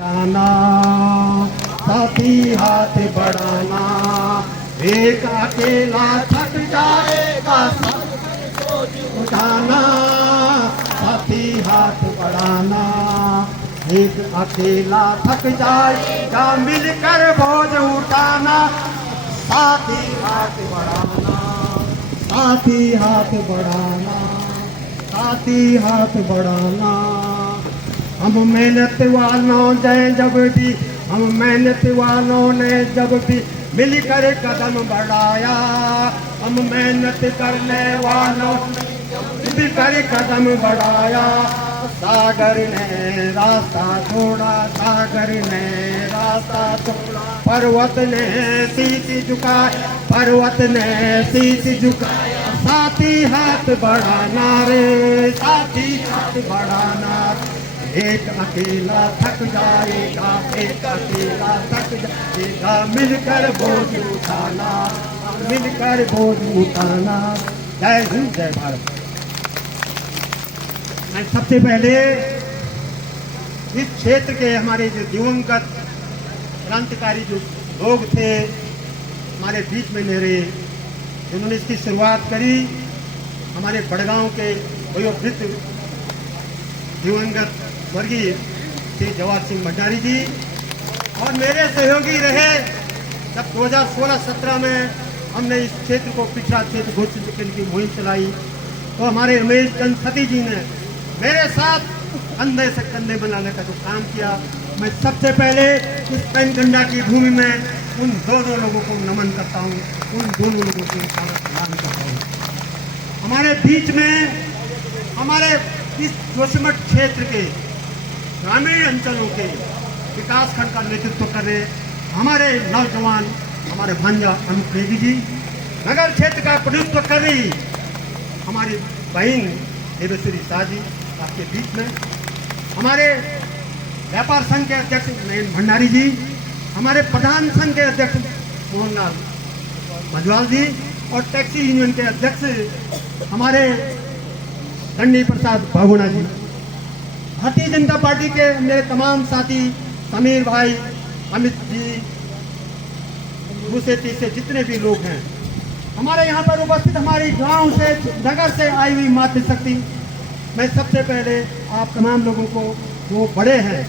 बढ़ाना, साथी हाथ बढ़ाना, एक अकेला थक जाएगा सबको उठाना, साथी हाथ बढ़ाना, एक अकेला थक जाएगा मिलकर बोझ उठाना, साथी हाथ बढ़ाना, साथी हाथ बढ़ाना, साथी हाथ बढ़ाना। हम मेहनत वालों ने जब भी, हम मेहनत वालों ने जब भी मिलकर कदम बढ़ाया, हम मेहनत करने वालों ने मिलकर कदम बढ़ाया, सागर ने रास्ता छोड़ा, सागर ने रास्ता छोड़ा, पर्वत ने शीश झुकाया, पर्वत ने शीश झुकाया, साथी हाथ बढ़ाना रे, साथी हाथ बढ़ाना, एक अकेला थक जाएगा, एक अकेला थक जाएगा, मिलकर बोझ उठाना, मिलकर बोझ उठाना। जय हिंद, जय भारत। मैं सबसे पहले इस क्षेत्र के हमारे जो दिवंगत क्रांतिकारी जो लोग थे हमारे बीच में मेरे, जिन्होंने इसकी शुरुआत करी, हमारे बड़गांव के वयोवृद्ध दिवंगत स्वर्गीय श्री जवाहर सिंह भंडारी जी, और मेरे सहयोगी रहे जब 2016-17 में हमने इस क्षेत्र को पिछड़ा क्षेत्र घोषित करने की मुहिम चलाई, तो हमारे रमेश चंद्र सती जी ने मेरे साथ कंधे से कंधे बनाने का जो काम किया। मैं सबसे पहले इस पेनगंडा की भूमि में उन दोनों लोगों को नमन करता हूँ, उन दोनों लोगों को सलाम करता हूँ। हमारे बीच में हमारे इस जोशीमठ क्षेत्र के ग्रामीण अंचलों के विकास खंड का नेतृत्व कर रहे हमारे नौजवान, हमारे भांजा अनूप नेगी जी, नगर क्षेत्र का प्रतिनिधित्व कर रही हमारी बहन देवेश्वरी शाह जी आपके बीच में, हमारे व्यापार संघ के अध्यक्ष नयन भंडारी जी, हमारे प्रधान संघ के अध्यक्ष मोहनलाल मजवाल जी, और टैक्सी यूनियन के अध्यक्ष हमारे दंडी प्रसाद बहुगुणा जी, भारतीय जनता पार्टी के मेरे तमाम साथी समीर भाई, अमित जी, दूसरे तीसरे जितने भी लोग हैं हमारे यहाँ पर उपस्थित, हमारी गांव से नगर से आई हुई मातृशक्ति, मैं सबसे पहले आप तमाम लोगों को, वो बड़े हैं,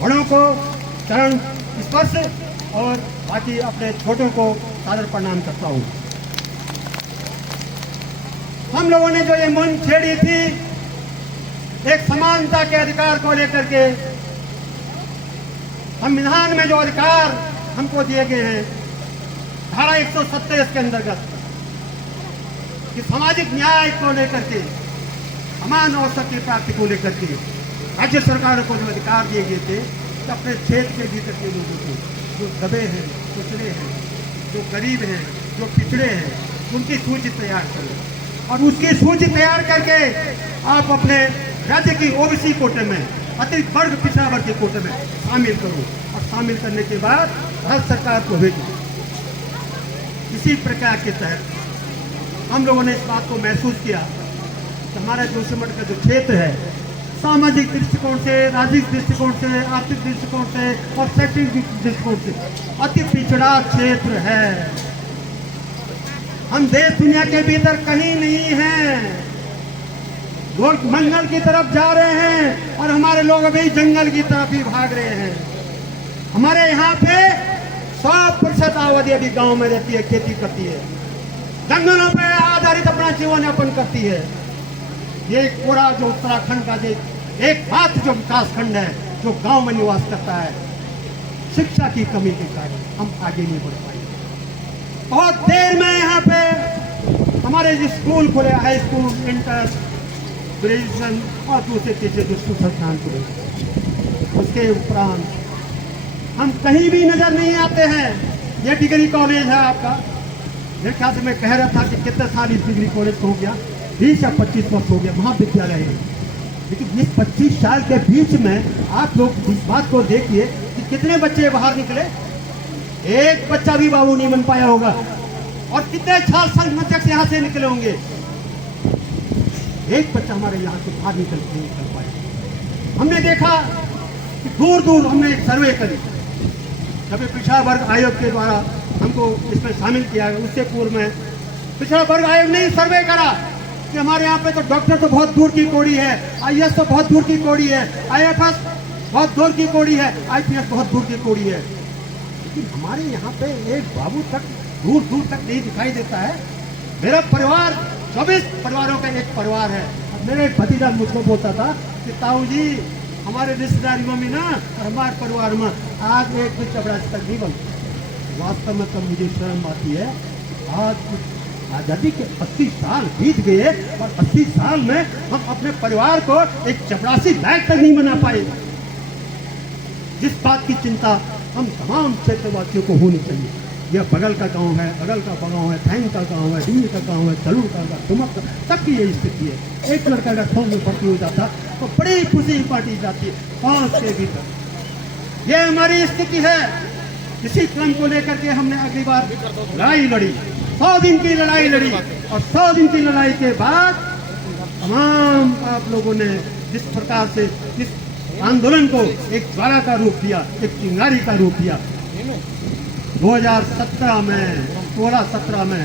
बड़ों को चरण स्पर्श और बाकी अपने छोटों को सादर प्रणाम करता हूँ। हम लोगों ने जो ये मुहिम छेड़ी थी एक समानता के अधिकार को लेकर के, संविधान में जो अधिकार हमको दिए गए हैं धारा 127 के अंतर्गत कि सामाजिक न्याय को लेकर के, समान अवसर की प्राप्ति को लेकर के राज्य सरकार को जो अधिकार दिए गए थे कि अपने क्षेत्र के भीतर के लोगों को, जो दबे हैं, पिछड़े हैं, जो गरीब हैं, जो पिछड़े हैं, उनकी सूची तैयार करें और उसकी सूची तैयार करके आप अपने राज्य की ओबीसी कोटे में, अतिरिक्त वर्ग पिछड़ा वर्ग के कोटे में शामिल करो और शामिल करने के बाद भारत सरकार को भेजो। इसी प्रकार के तहत हम लोगों ने इस बात को महसूस किया कि हमारा जोशीमठ का जो क्षेत्र है सामाजिक दृष्टिकोण से, राजनीतिक दृष्टिकोण से, आर्थिक दृष्टिकोण से और शैक्षणिक दृष्टिकोण से अति पिछड़ा क्षेत्र है। हम देश दुनिया के भीतर कहीं नहीं हैं, लोग मंगल की तरफ जा रहे हैं और हमारे लोग अभी जंगल की तरफ ही भाग रहे हैं। हमारे यहाँ पे 100% आबादी अभी गांव में रहती है, खेती करती है, जंगलों पे आधारित अपना जीवन यापन करती है। ये पूरा जो उत्तराखंड का जो एकमात्र जो विकास खंड है जो गांव में निवास करता है, शिक्षा की कमी के कारण हम आगे नहीं बढ़ पाए। बहुत देर में यहाँ पे हमारे जो स्कूल खुले, हाई स्कूल, इंटर, ग्रेजुएशन और दूसरे तीसरे जो संस्थान खुले, उसके उपरांत हम कहीं भी नजर नहीं आते हैं। ये डिग्री कॉलेज है आपका, मेरे ख्याल से मैं कह रहा था कि कितने साल इस डिग्री कॉलेज को हो गया, 20 या 25 वर्ष हो गया महाविद्यालय है, लेकिन इस 25 साल के बीच में आप लोग इस बात को देखिए कि कितने बच्चे बाहर निकले, एक बच्चा भी बाबू नहीं बन पाया होगा, और कितने छात्र संघ अध्यक्ष यहाँ से निकले होंगे, एक बच्चा हमारे यहाँ से बाहर निकल पाया। हमने देखा कि दूर दूर हमने एक सर्वे करी। जब ये पिछड़ा वर्ग आयोग के द्वारा हमको इसमें शामिल किया गया, उससे पूर्व में पिछड़ा वर्ग आयोग ने सर्वे करा कि हमारे यहाँ पे तो डॉक्टर तो बहुत दूर की कोड़ी है, आईएएस तो बहुत दूर की कोड़ी है, आईएफएस बहुत दूर की कोड़ी है, आईपीएस बहुत दूर की कोड़ी है, लेकिन हमारे यहाँ पे एक बाबू तक दूर दूर तक नहीं दिखाई देता है। मेरा परिवार 24 परिवारों का एक परिवार है। मेरे एक भतीजा मुझको बोलता था कि ताऊ जी हमारे रिश्तेदारी में ना और हमारे परिवार में आज एक भी चपरासी तक नहीं बनता। वास्तव में तब मुझे शर्म आती है। आज आजादी के 80 साल बीत गए और 80 साल में हम अपने परिवार को एक चपरासी लायक तक नहीं बना पाए। जिस बात की चिंता हम तमाम क्षेत्रवासियों को होनी चाहिए। यह बगल का गांव है, बगल का गांव है, थैंग का गांव है, डील का गांव है, चलूर का तुमक का, सबकी यही स्थिति है। एक लड़का अगर फॉर्म में भर्ती हो जाता तो बड़ी खुशी पार्टी जाती है 5 के भीतर। यह हमारी स्थिति है। इसी क्रम को लेकर के हमने अगली बार लड़ाई लड़ी, 100 दिन की लड़ाई लड़ी, और 100 दिन की लड़ाई के बाद तमाम आप लोगों ने जिस प्रकार से इस आंदोलन को एक ज्वाला का रूप दिया, एक चिंगारी का रूप दिया, 2017 में 16-17 में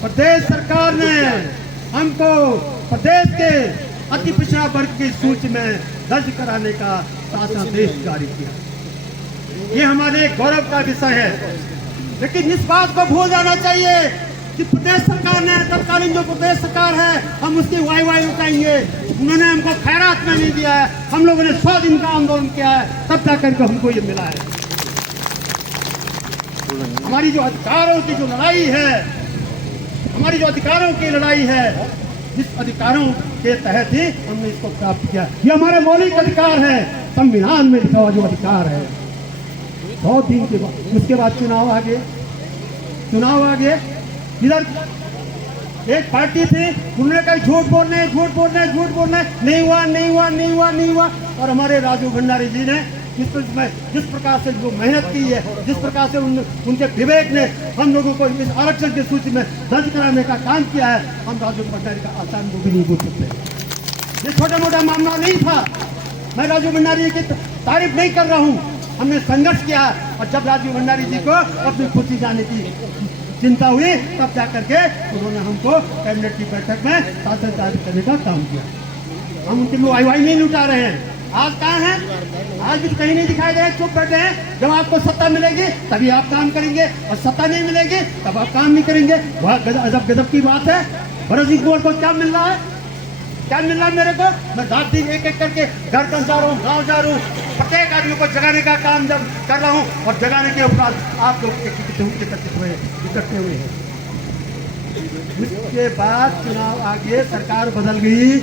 प्रदेश सरकार ने हमको प्रदेश के अति पिछड़ा वर्ग की सूची में दर्ज कराने का शासनादेश जारी किया। ये हमारे गौरव का विषय है। लेकिन इस बात को भूल जाना चाहिए कि प्रदेश सरकार ने, तत्कालीन जो प्रदेश सरकार है, हम उसकी वाई उठाएंगे। उन्होंने हमको खैरात में नहीं दिया है। हम लोगों ने 100 दिन का आंदोलन किया है, तब जाकर के हमको ये मिला है। हमारी जो अधिकारों की जो लड़ाई है, हमारी जो अधिकारों की लड़ाई है, जिस अधिकारों के तहत ही हमने इसको प्राप्त किया, ये हमारे मौलिक अधिकार है, संविधान में लिखा हुआ जो अधिकार है। 100 दिन के बाद उसके बाद चुनाव आ गए। इधर एक पार्टी थी, उन्होंने कहा झूठ बोलना है, नहीं हुआ। और हमारे राजू भंडारी जी ने जिस प्रकार से जो मेहनत की है, जिस प्रकार से उनके विवेक ने हम लोगों को इस आरक्षण की सूची में दर्ज कराने का काम किया है, हम राजू भंडारी का आसान वो भी नहीं बोल सकते। ये छोटा मोटा मामला नहीं था। मैं राजू भंडारी की तारीफ नहीं कर रहा हूँ। हमने संघर्ष किया, और जब राजू भंडारी जी को अपनी कुर्सी जाने की चिंता हुई, तब जाकर के उन्होंने हमको कैबिनेट की बैठक में शासन जारी करने का काम किया। हम उनके में वाई नहीं लुटा रहे हैं। आज कहाँ हैं? आज भी कहीं नहीं दिखाई दे रहे, चुप बैठे हैं। जब आपको सत्ता मिलेगी तभी आप काम करेंगे, और सत्ता नहीं मिलेगी तब आप काम नहीं करेंगे। वह अजब गजब की बात है। भरत सिंह कुंवर को क्या मिल रहा है? मेरे को? मैं रात दिन एक करके घर जा रहा हूँ, गाँव जा रहा हूँ, प्रत्येक आदमी को जगाने का काम जब कर रहा हूँ, और जगाने के उपरांत आप लोग इकट्ठे हुए हैं। उसके बाद चुनाव आ गए, सरकार बदल गई,